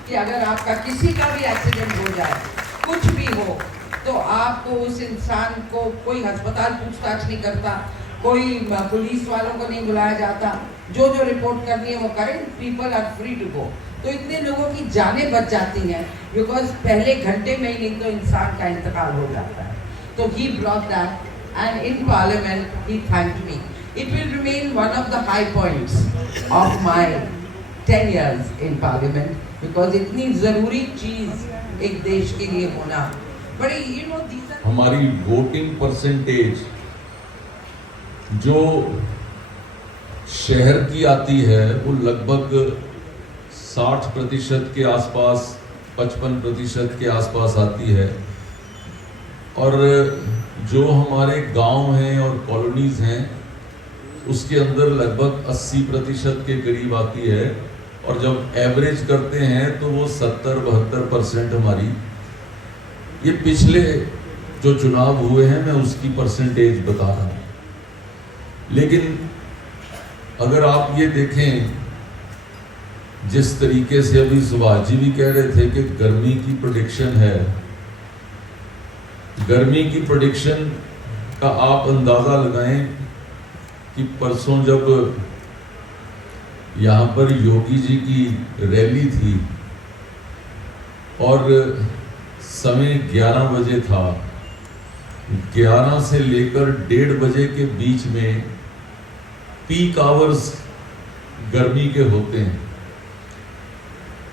कि अगर आपका किसी का भी एक्सीडेंट हो जाए, कुछ भी हो, तो आपको उस इंसान को कोई अस्पताल पूछताछ नहीं करता, कोई पुलिस वालों को नहीं बुलाया जाता, जो रिपोर्ट करनी है वो करें, people are free to go. तो इतने लोगों की जानें बच जाती हैं बिकॉज पहले घंटे में ही नहीं तो इंसान का इंतकाल हो जाता है. तो he brought that and in parliament he thanked me. It will remain one of the high points of my 10 years in parliament because इतनी जरूरी चीज एक देश के लिए होना. But you know these are हमारी वोटिंग परसेंटेज जो शहर की आती है वो लगभग 60% के आसपास, 55% के आसपास आती है, और जो हमारे गांव हैं और कॉलोनीज हैं उसके अंदर लगभग 80% के करीब आती है. और जब एवरेज करते हैं तो वो 70-72% हमारी. ये पिछले जो चुनाव हुए हैं मैं उसकी परसेंटेज बता रहा हूँ. लेकिन अगर आप ये देखें, जिस तरीके से अभी सुभाष जी भी कह रहे थे कि गर्मी की प्रेडिक्शन है, गर्मी की प्रेडिक्शन का आप अंदाजा लगाएं कि परसों जब यहाँ पर योगी जी की रैली थी और समय 11 बजे था, 11 से लेकर 1:30 बजे के बीच में पीक आवर्स गर्मी के होते हैं,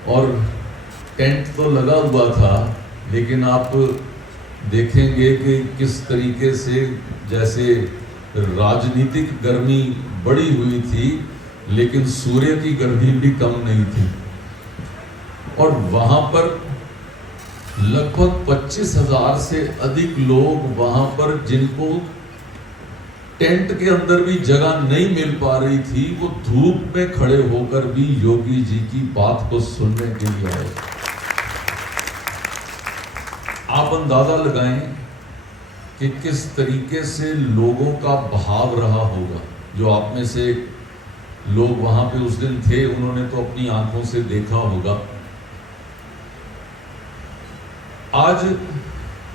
और टेंट तो लगा हुआ था, लेकिन आप देखेंगे कि किस तरीके से जैसे राजनीतिक गर्मी बढ़ी हुई थी, लेकिन सूर्य की गर्मी भी कम नहीं थी. और वहां पर लगभग 25,000 से अधिक लोग वहां पर, जिनको टेंट के अंदर भी जगह नहीं मिल पा रही थी, वो धूप में खड़े होकर भी योगी जी की बात को सुनने के लिए आए. आप अंदाजा लगाएं कि किस तरीके से लोगों का भाव रहा होगा. जो आप में से लोग वहां पे उस दिन थे, उन्होंने तो अपनी आंखों से देखा होगा. आज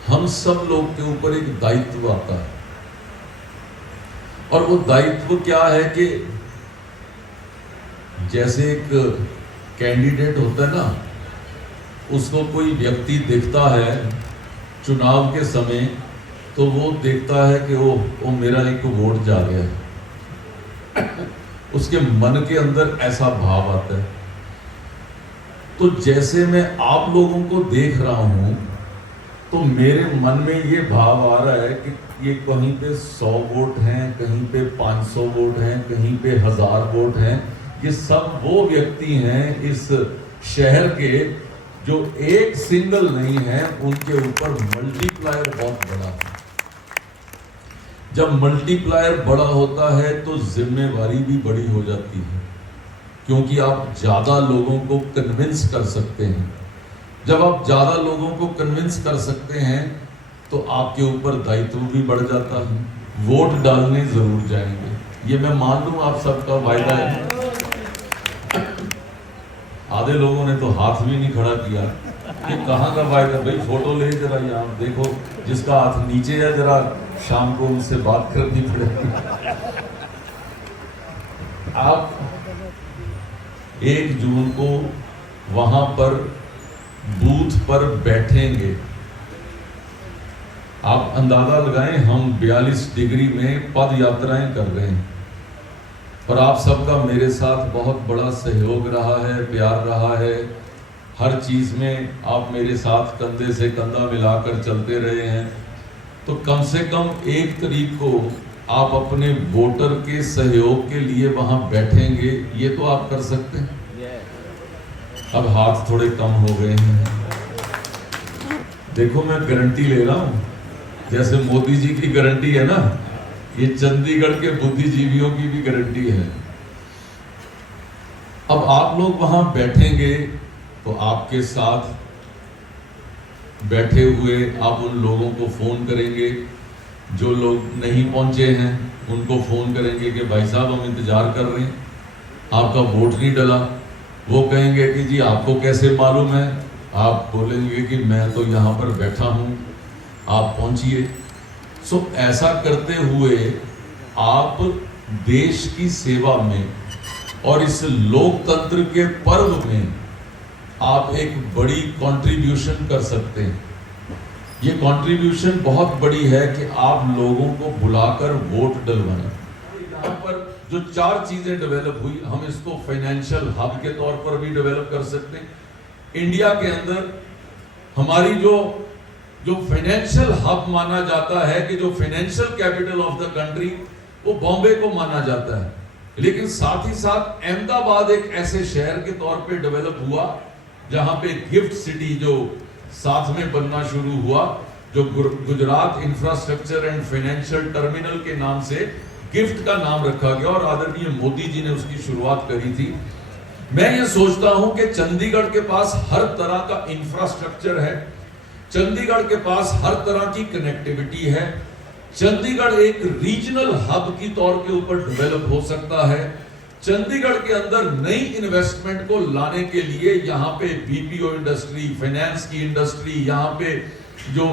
हम सब लोग के ऊपर एक दायित्व आता है, और वो दायित्व क्या है कि जैसे एक कैंडिडेट होता है ना, उसको कोई व्यक्ति दिखता है चुनाव के समय, तो वो देखता है कि वो मेरा एक वोट जा गया है. उसके मन के अंदर ऐसा भाव आता है. तो जैसे मैं आप लोगों को देख रहा हूं, तो मेरे मन में ये भाव आ रहा है कि ये कहीं पे 100 वोट हैं, कहीं पे 500 वोट हैं, कहीं पे 1000 वोट हैं. ये सब वो व्यक्ति हैं इस शहर के जो एक सिंगल नहीं है, उनके ऊपर मल्टीप्लायर बहुत बड़ा है. जब मल्टीप्लायर बड़ा होता है तो जिम्मेवारी भी बड़ी हो जाती है, क्योंकि आप ज्यादा लोगों को कन्विंस कर सकते हैं. जब आप ज्यादा लोगों को कन्विंस कर सकते हैं तो आपके ऊपर दायित्व भी बढ़ जाता है. वोट डालने जरूर जाएंगे, ये मैं मान लूं आप सबका वायदा है. आधे लोगों ने तो हाथ भी नहीं खड़ा किया कि कहाँ का वायदा. भाई फोटो ले जरा, यहाँ देखो, जिसका हाथ नीचे है जरा शाम को उनसे बात करनी पड़ेगी. आप 1 जून को वहां पर बूथ पर बैठेंगे. आप अंदाजा लगाएं, हम 42 डिग्री में पद यात्राएं कर रहे हैं, पर आप सबका मेरे साथ बहुत बड़ा सहयोग रहा है, प्यार रहा है. हर चीज में आप मेरे साथ कंधे से कंधा मिलाकर चलते रहे हैं. तो कम से कम 1 तारीख को आप अपने वोटर के सहयोग के लिए वहां बैठेंगे, ये तो आप कर सकते हैं. अब हाथ थोड़े कम हो गए हैं. देखो, मैं गारंटी ले रहा हूं, जैसे मोदी जी की गारंटी है ना, ये चंडीगढ़ के बुद्धिजीवियों की भी गारंटी है. अब आप लोग वहां बैठेंगे तो आपके साथ बैठे हुए आप उन लोगों को फ़ोन करेंगे, जो लोग नहीं पहुंचे हैं उनको फ़ोन करेंगे कि भाई साहब हम इंतज़ार कर रहे हैं, आपका वोट नहीं डला। वो कहेंगे कि जी आपको कैसे मालूम है, आप बोलेंगे कि मैं तो यहाँ पर बैठा हूँ, आप पहुँचिए। सो ऐसा करते हुए आप देश की सेवा में और इस लोकतंत्र के पर्व में आप एक बड़ी कंट्रीब्यूशन कर सकते हैं। ये कंट्रीब्यूशन बहुत बड़ी है कि आप लोगों को बुलाकर वोट डलवाना। यहाँ पर जो 4 चीजें डेवलप हुई, हम इसको फाइनेंशियल हब के तौर पर भी डेवलप कर सकते हैं। इंडिया के अंदर हमारी जो फाइनेंशियल हब माना जाता है कि जो financial capital of the country, वो बॉम्बे को माना जाता है, लेकिन साथ ही साथ अहमदाबाद एक ऐसे शहर के तौर पे डेवलप हुआ जहां पे गिफ्ट सिटी जो साथ में बनना शुरू हुआ, जो Gujarat infrastructure and financial terminal के नाम से गिफ्ट का नाम रखा गया और आदरणीय मोदी जी ने उसकी शुरुआत करी थी। मैं ये सोचता हूं कि चंडीगढ़ के पास हर तरह का इंफ्रास्ट्रक्चर है, चंडीगढ़ के पास हर तरह की कनेक्टिविटी है, चंडीगढ़ एक रीजनल हब की तौर के ऊपर डेवलप हो सकता है। चंडीगढ़ के अंदर नई इन्वेस्टमेंट को लाने के लिए यहाँ पे बीपीओ इंडस्ट्री, फाइनेंस की इंडस्ट्री, यहाँ पे जो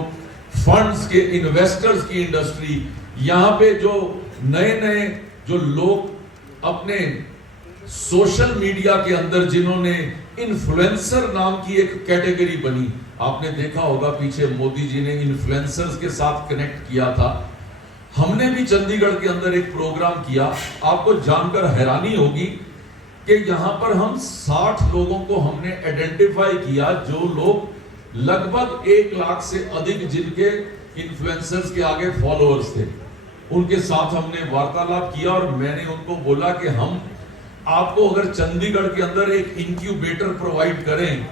फंड्स के इन्वेस्टर्स की इंडस्ट्री, यहाँ पे जो नए जो लोग अपने सोशल मीडिया के अंदर जिन्होंने इन्फ्लुएंसर नाम की एक कैटेगरी बनी, आपने देखा होगा पीछे मोदी जी ने इन्फ्लुएंसर्स के साथ कनेक्ट किया था। हमने भी चंडीगढ़ के अंदर एक प्रोग्राम किया, आपको जानकर हैरानी होगी कि यहां पर हम 60 लोगों को हमने आइडेंटिफाई किया जो लोग लगभग 1 लाख से अधिक जिनके इन्फ्लुएंसर्स के आगे फॉलोअर्स थे, उनके साथ हमने वार्तालाप किया और मैंने उनको बोला कि हम आपको अगर चंडीगढ़ के अंदर एक इंक्यूबेटर प्रोवाइड करें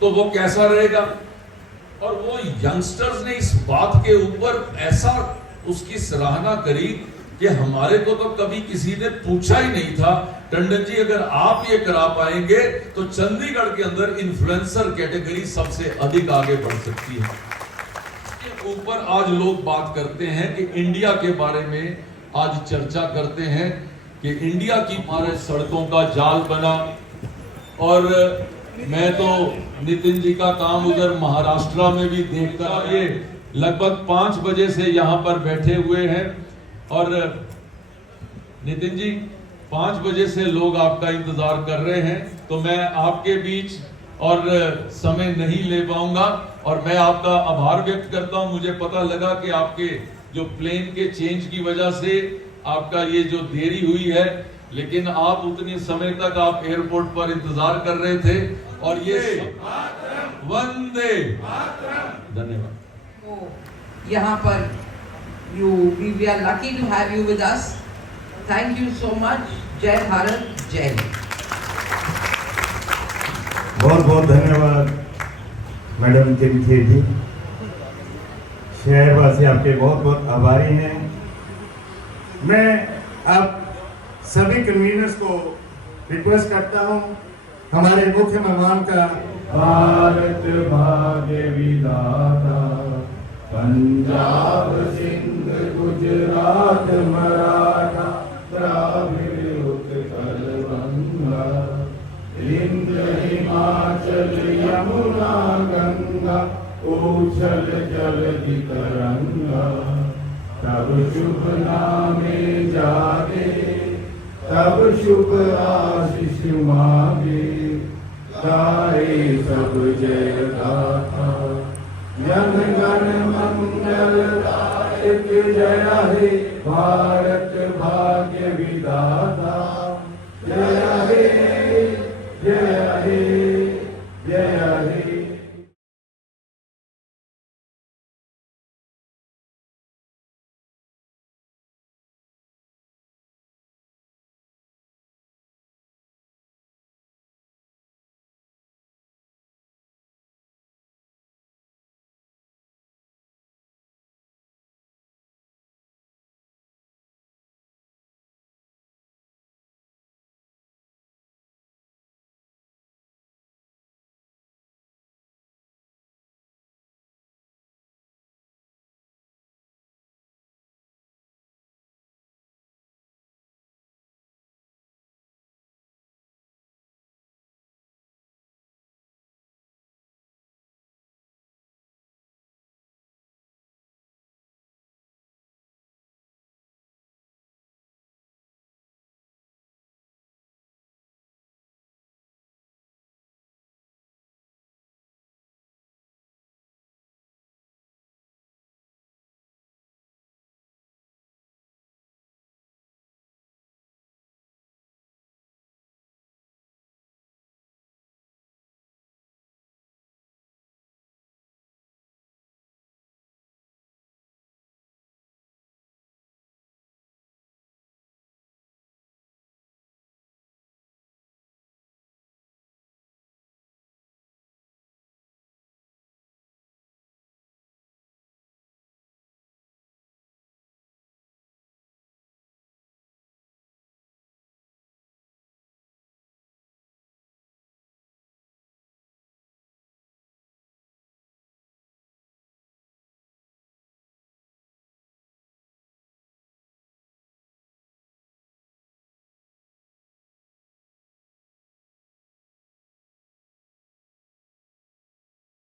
तो वो कैसा रहेगा। और वो यंगस्टर्स ने इस बात के ऊपर ऐसा उसकी सराहना करी कि हमारे को तो कभी किसी ने पूछा ही नहीं था, टंडन जी अगर आप ये करा पाएंगे तो चंडीगढ़ के अंदर इन्फ्लुएंसर कैटेगरी सबसे अधिक आगे बढ़ सकती है। इसके ऊपर आज लोग बात करते हैं कि इंडिया के बारे में आज चर्चा करते हैं कि इंडिया की हमारे सड़कों का जाल बना। और मैं तो नितिन जी का काम उधर महाराष्ट्र में भी देखता, ये लगभग 5 बजे से यहाँ पर बैठे हुए हैं और नितिन जी 5 बजे से लोग आपका इंतजार कर रहे हैं, तो मैं आपके बीच और समय नहीं ले पाऊंगा और मैं आपका आभार व्यक्त करता हूं। मुझे पता लगा कि आपके जो प्लेन के चेंज की वजह से आपका ये जो देरी हुई है, लेकिन आप उतने समय तक आप एयरपोर्ट पर इंतजार कर रहे थे और ये वंदे धन्यवाद। यहाँ पर we are lucky to have you with us. Thank you so much. जय भारत, जय हिंद। बहुत बहुत धन्यवाद मैडम तिनखे जी। शहरवासी आपके बहुत बहुत आभारी हैं। मैं आप सभी कन्वीनर्स को रिक्वेस्ट करता हूं, हमारे मुख्य मेहमान का भारत भाग्य विधाता, पंजाब सिंध गुजरात मराठा द्राविड़ उत्कल बंगा, विंध हिमाचल यमुना गंगा, उछल जलधि तरंगा, तब शुभ नामे जागे, तब शुभ आशीष मांगे, गाए सब जय गाथा, जन गण मंगल दायक जय हे भारत भाग्य विधाता, जय हे जय हे।